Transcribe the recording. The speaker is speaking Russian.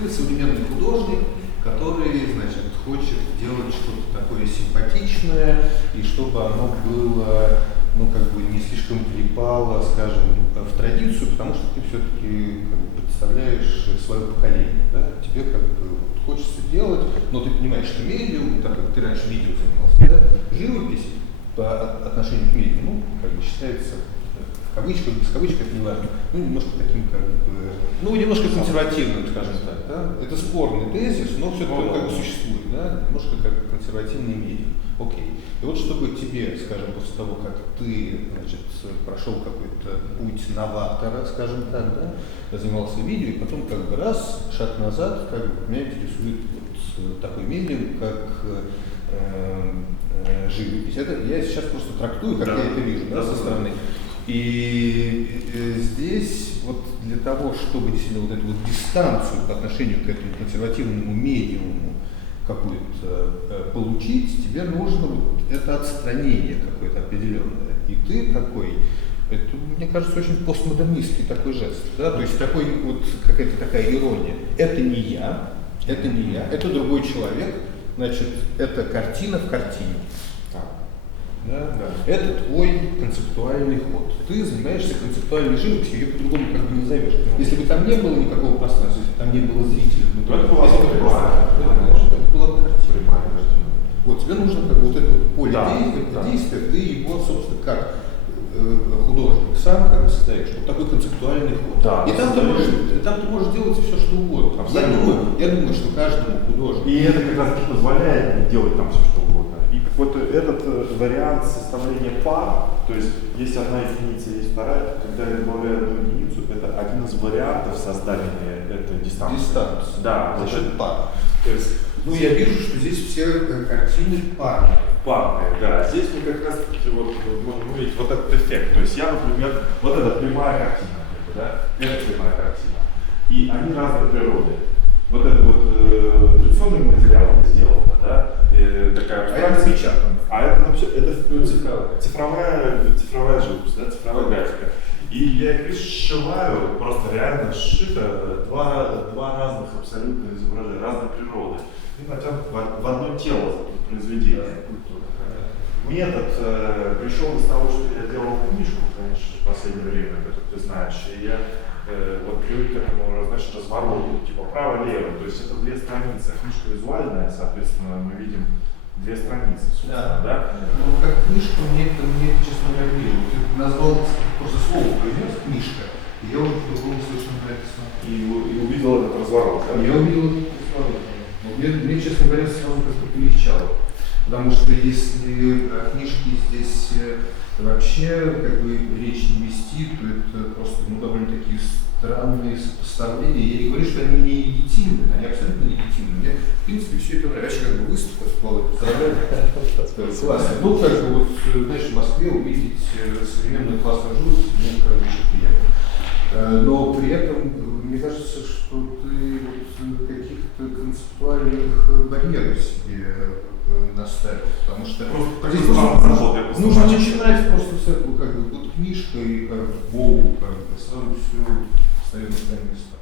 ты современный художник, который, значит, хочет делать что-то такое симпатичное, и чтобы оно было, ну, как бы не слишком влипало, скажем, в традицию, потому что ты все-таки как бы представляешь свое поколение, да? Тебе как бы хочется делать, но ты понимаешь, что медиум, так как ты раньше видео занимался, да? Живопись по отношению к медиуму, ну, как бы считается в кавычках, без кавычек, это не важно, ну, немножко таким, как бы, ну, немножко консервативным, скажем так, да? Это спорный тезис, но все-таки он как бы существует, да? Немножко как консервативный медиум. Окей. И вот чтобы тебе, скажем, после того, как ты, значит, прошел какой-то путь новатора, скажем так, да, занимался видео, и потом как бы раз, шаг назад, как бы меня интересует вот такой медиум, как живопись. Это я сейчас просто трактую, как я это вижу, да, со стороны. И здесь вот для того, чтобы действительно вот эту вот дистанцию по отношению к этому консервативному медиуму какую-то получить, тебе нужно вот это отстранение какое-то определенное. И ты такой, это, мне кажется, очень постмодернистский такой жест, да, то есть такой вот какая-то такая ирония. Это не я, это другой человек, значит, это картина в картине. Да? Да. Это твой концептуальный ход. Ты занимаешься концептуальной живописью, ее по-другому как бы не назовешь. Если бы там не было никакого пространства, если бы там не было зрителей, ну, это была бы картина. Вот, тебе нужно как бы вот это вот поле действия, ты его, собственно, как художник сам как бы создаешь, вот такой концептуальный ход. Да, и там ты можешь делать все, что угодно. Я думаю, что каждому художнику. И это как раз таки позволяет делать там все, что угодно. И вот этот вариант составления пар, то есть есть одна единица, есть вторая, когда я добавляю одну единицу, это один из вариантов создания этой дистанции. Дистанция. Да, за счет пар. То есть, ну, я вижу, что здесь все картины парные. Парные, да. Здесь мы как раз таки вот можем увидеть вот этот эффект. То есть я, например, вот эта прямая картина, да, это прямая картина. И они разной природы. Вот это вот традиционным материалом сделано, да, такая напечатано. А это цифровая живопись, да, цифровая графика. И я их сшиваю, просто реально сшито два разных абсолютно изображения, разной природы. И натянуты в одно тело произведения. Метод пришел из того, что я делал книжку, конечно, в последнее время, как ты знаешь, и я вот привык к этому, знаешь, развороту, типа право-лево, то есть это две страницы, книжка визуальная, соответственно, мы видим две страницы, собственно, да? Ну, как книжка, мне это, честно говоря, ближе. Ты назвал просто слово произнес книжка, и я уже по-другому совершенно на это смотрю. И увидел этот разворот, да? Я увидел этот разворот. Мне, честно говоря, сразу как-то полегчало. Потому что если о книжке здесь вообще как бы речь не вести, то это просто довольно такие странные сопоставления. Я не говорю, что они не легитимны, они абсолютно легитимны. Мне, в принципе, все это нравится. Как бы выставка в Павлове. Классно. Ну, как бы, вот, знаешь, в Москве увидеть современную классную живопись, мне, как бы, очень приятно. Но при этом, мне кажется, что ты вот каких-то концептуальных барьеров себе наставил, потому что здесь нужно начинать просто с этого, как бы, вот книжка и как Богу, как бы, сразу все встает на место.